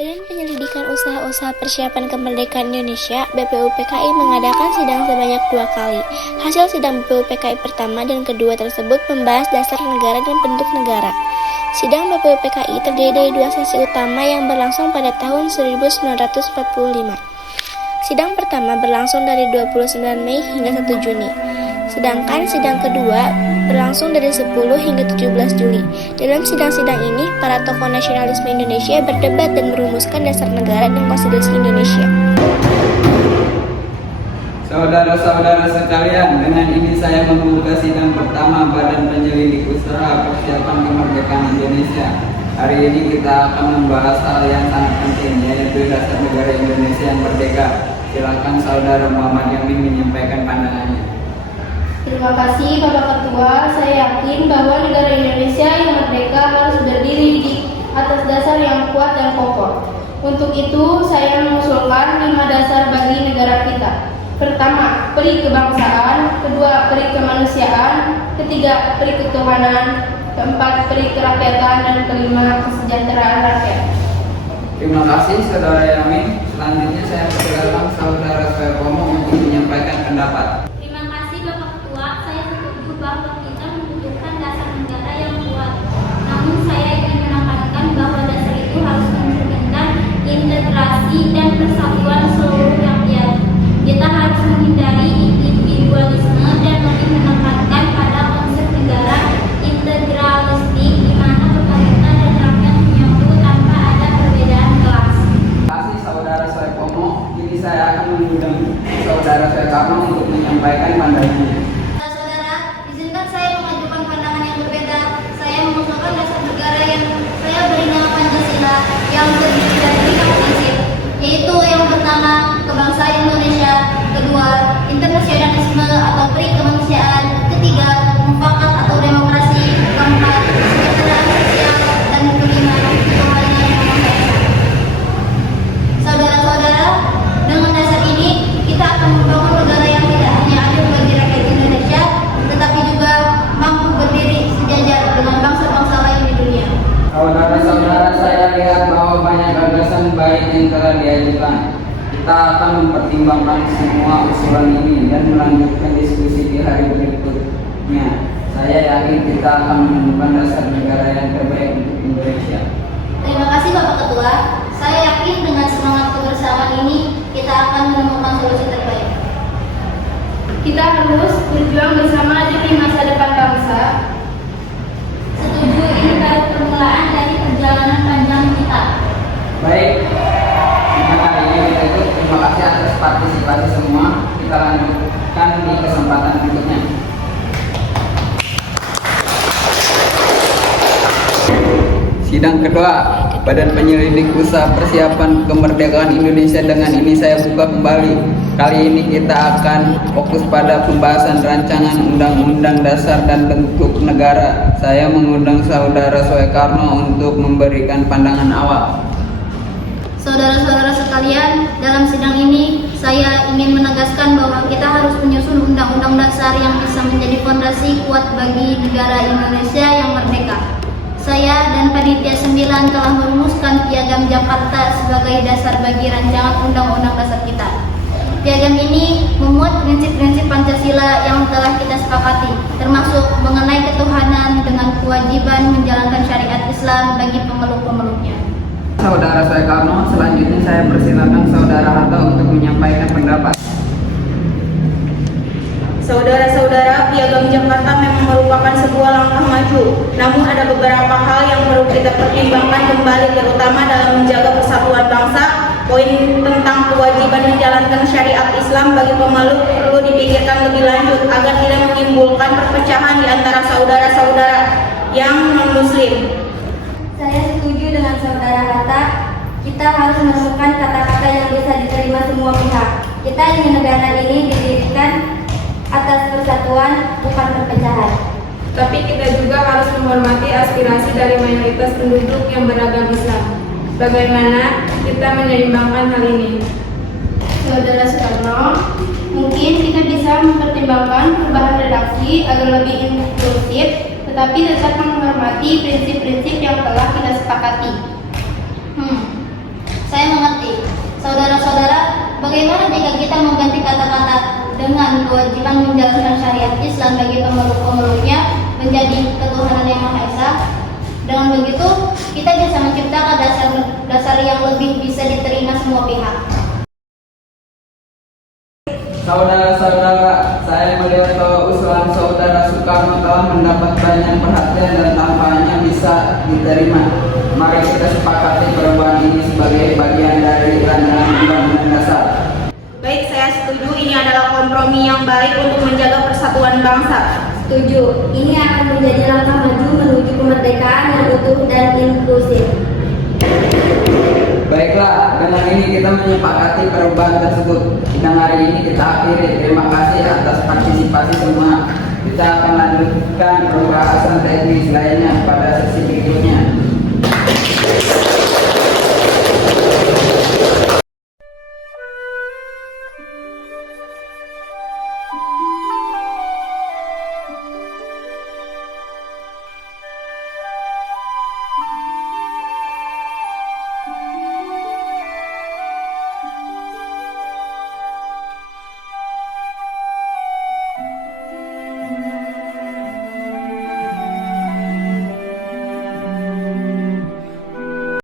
Badan Penyelidikan Usaha-Usaha Persiapan Kemerdekaan Indonesia (BPUPKI) mengadakan sidang sebanyak 2 kali. Hasil sidang BPUPKI pertama dan kedua tersebut membahas dasar negara dan bentuk negara. Sidang BPUPKI terdiri dari 2 sesi utama yang berlangsung pada tahun 1945. Sidang pertama berlangsung dari 29 Mei hingga 1 Juni. Sedangkan sidang kedua berlangsung dari 10 hingga 17 Juli. Dalam sidang-sidang ini, para tokoh nasionalisme Indonesia berdebat dan merumuskan dasar negara dan konstitusi Indonesia. Saudara-saudara sekalian, dengan ini saya membuka sidang pertama Badan Penyelidik Usaha Persiapan Kemerdekaan Indonesia. Hari ini kita akan membahas hal yang sangat penting, yaitu dasar negara Indonesia yang merdeka. Silakan Saudara Muhammad Yamin menyampaikan pandangannya. Terima kasih Bapak Ketua. Saya yakin bahwa negara Indonesia yang merdeka harus berdiri di atas dasar yang kuat dan kokoh. Untuk itu, saya mengusulkan 5 dasar bagi negara kita. Pertama, peri kebangsaan. Kedua, peri kemanusiaan. Ketiga, peri ketuhanan. Keempat, peri kerakyatan. Dan kelima, kesejahteraan rakyat. Terima kasih Saudara Yamin. Selanjutnya saya persilakan Saudara Suepomo untuk menyampaikan pendapat. Terima kasih Bapak Ketua. Saya setuju bahwa kita membutuhkan dasar negara yang kuat. Namun saya ingin menekankan bahwa dasar itu harus mencerminkan integrasi dan persatuan seluruh rakyat. Kita harus menghindari individualisme dan lebih menekankan pada konsep negara integralistik di mana pemerintah dan rakyat menyatu tanpa ada perbedaan kelas. Terima kasih Saudara Suepomo. Kini saya akan mengundang Saudara Suekarno untuk menyampaikan pandangannya. Saudara, izinkan saya mengajukan pandangan yang berbeda. Saya mengusulkan dasar negara yang saya beri nama Pancasila yang terdiri dari 5 prinsip, yaitu yang pertama, kebangsaan Indonesia, kedua, internasionalisme atau peri kemanusiaan, ketiga, mufakat atau demokrasi, keempat, kesejahteraan sosial, dan kelima, Tuhan yang Maha Esa. Saudara-saudara, dengan dasar ini kita akan membangun negara yang tidak hanya adil bagi rakyat Indonesia, tetapi juga mampu berdiri sejajar dengan bangsa-bangsa lain di dunia. Saudara-saudara, saya lihat bahwa banyak gagasan baik yang telah diajukan. Kita akan mempertimbangkan semua usulan ini dan melanjutkan diskusi di hari berikutnya. Saya yakin kita akan menemukan dasar negara yang terbaik untuk Indonesia. Terima kasih Bapak Ketua. Saya yakin dengan semangat kebersamaan ini kita akan menemukan solusi terbaik. Kita harus berjuang bersama demi masa depan bangsa. Setuju, ini baru permulaan dari perjalanan panjang kita. Baik, kita hari ini kita itu terima kasih atas partisipasi semua. Kita lanjutkan di kesempatan berikutnya. Sidang kedua, Badan Penyelidik Usaha Persiapan Kemerdekaan Indonesia. Dengan ini saya buka kembali. Kali ini kita akan fokus pada pembahasan rancangan Undang-Undang Dasar dan Bentuk Negara. Saya mengundang Saudara Suekarno untuk memberikan pandangan awal. Saudara-saudara sekalian, dalam sidang ini saya ingin menegaskan bahwa kita harus menyusun undang-undang dasar yang bisa menjadi fondasi kuat bagi negara Indonesia yang merdeka. Saya dan Panitia 9 telah merumuskan Piagam Jakarta sebagai dasar bagi rancangan undang-undang dasar kita. Piagam ini memuat prinsip-prinsip Pancasila yang telah kita sepakati, termasuk mengenai ketuhanan dengan kewajiban menjalankan syariat Islam bagi pemeluk-pemeluknya. Saudara Suekarno, selanjutnya saya persilakan Saudara Hatta untuk menyampaikan pendapat. Saudara-saudara, Piagam Jakarta memang merupakan sebuah langkah maju. Namun ada beberapa hal yang perlu kita pertimbangkan kembali, terutama dalam menjaga persatuan bangsa. Poin tentang kewajiban menjalankan syariat Islam bagi pemeluk perlu dipikirkan lebih lanjut agar tidak menimbulkan perpecahan di antara saudara-saudara yang non-muslim. Saya setuju dengan Saudara Hatta. Kita harus menemukan kata-kata yang bisa diterima semua pihak. Kita ingin negara ini didirikan atas persatuan, bukan perpecahan. Tapi kita juga harus menghormati aspirasi dari mayoritas penduduk yang beragam Islam. Bagaimana kita menyeimbangkan hal ini? Saudara Sukarno, mungkin kita bisa mempertimbangkan perubahan redaksi agar lebih inklusif, tetapi tetap menghormati prinsip-prinsip yang telah kita sepakati. Saudara-saudara, bagaimana jika kita mengganti kata-kata dengan kewajiban menjalankan syariat Islam bagi pemeluk-pemeluknya menjadi ketuhanan yang Maha Esa? Dengan begitu, kita bisa menciptakan dasar yang lebih bisa diterima semua pihak. Saudara-saudara, saya melihat bahwa usulan saudara Soekarno telah mendapat banyak perhatian dan tampaknya bisa diterima. Mari kita sepakati perubahan ini sebagai bagian dari rancangan undang-undang dasar. Baik, saya setuju ini adalah kompromi yang baik untuk menjaga persatuan bangsa. Setuju, ini akan menjadi langkah maju menuju kemerdekaan yang utuh dan inklusif. Baiklah, dengan ini kita menyepakati perubahan tersebut. Sidang hari ini kita akhiri. Terima kasih atas partisipasi semua. Kita akan lanjutkan pembahasan teknis lainnya pada sesi berikutnya.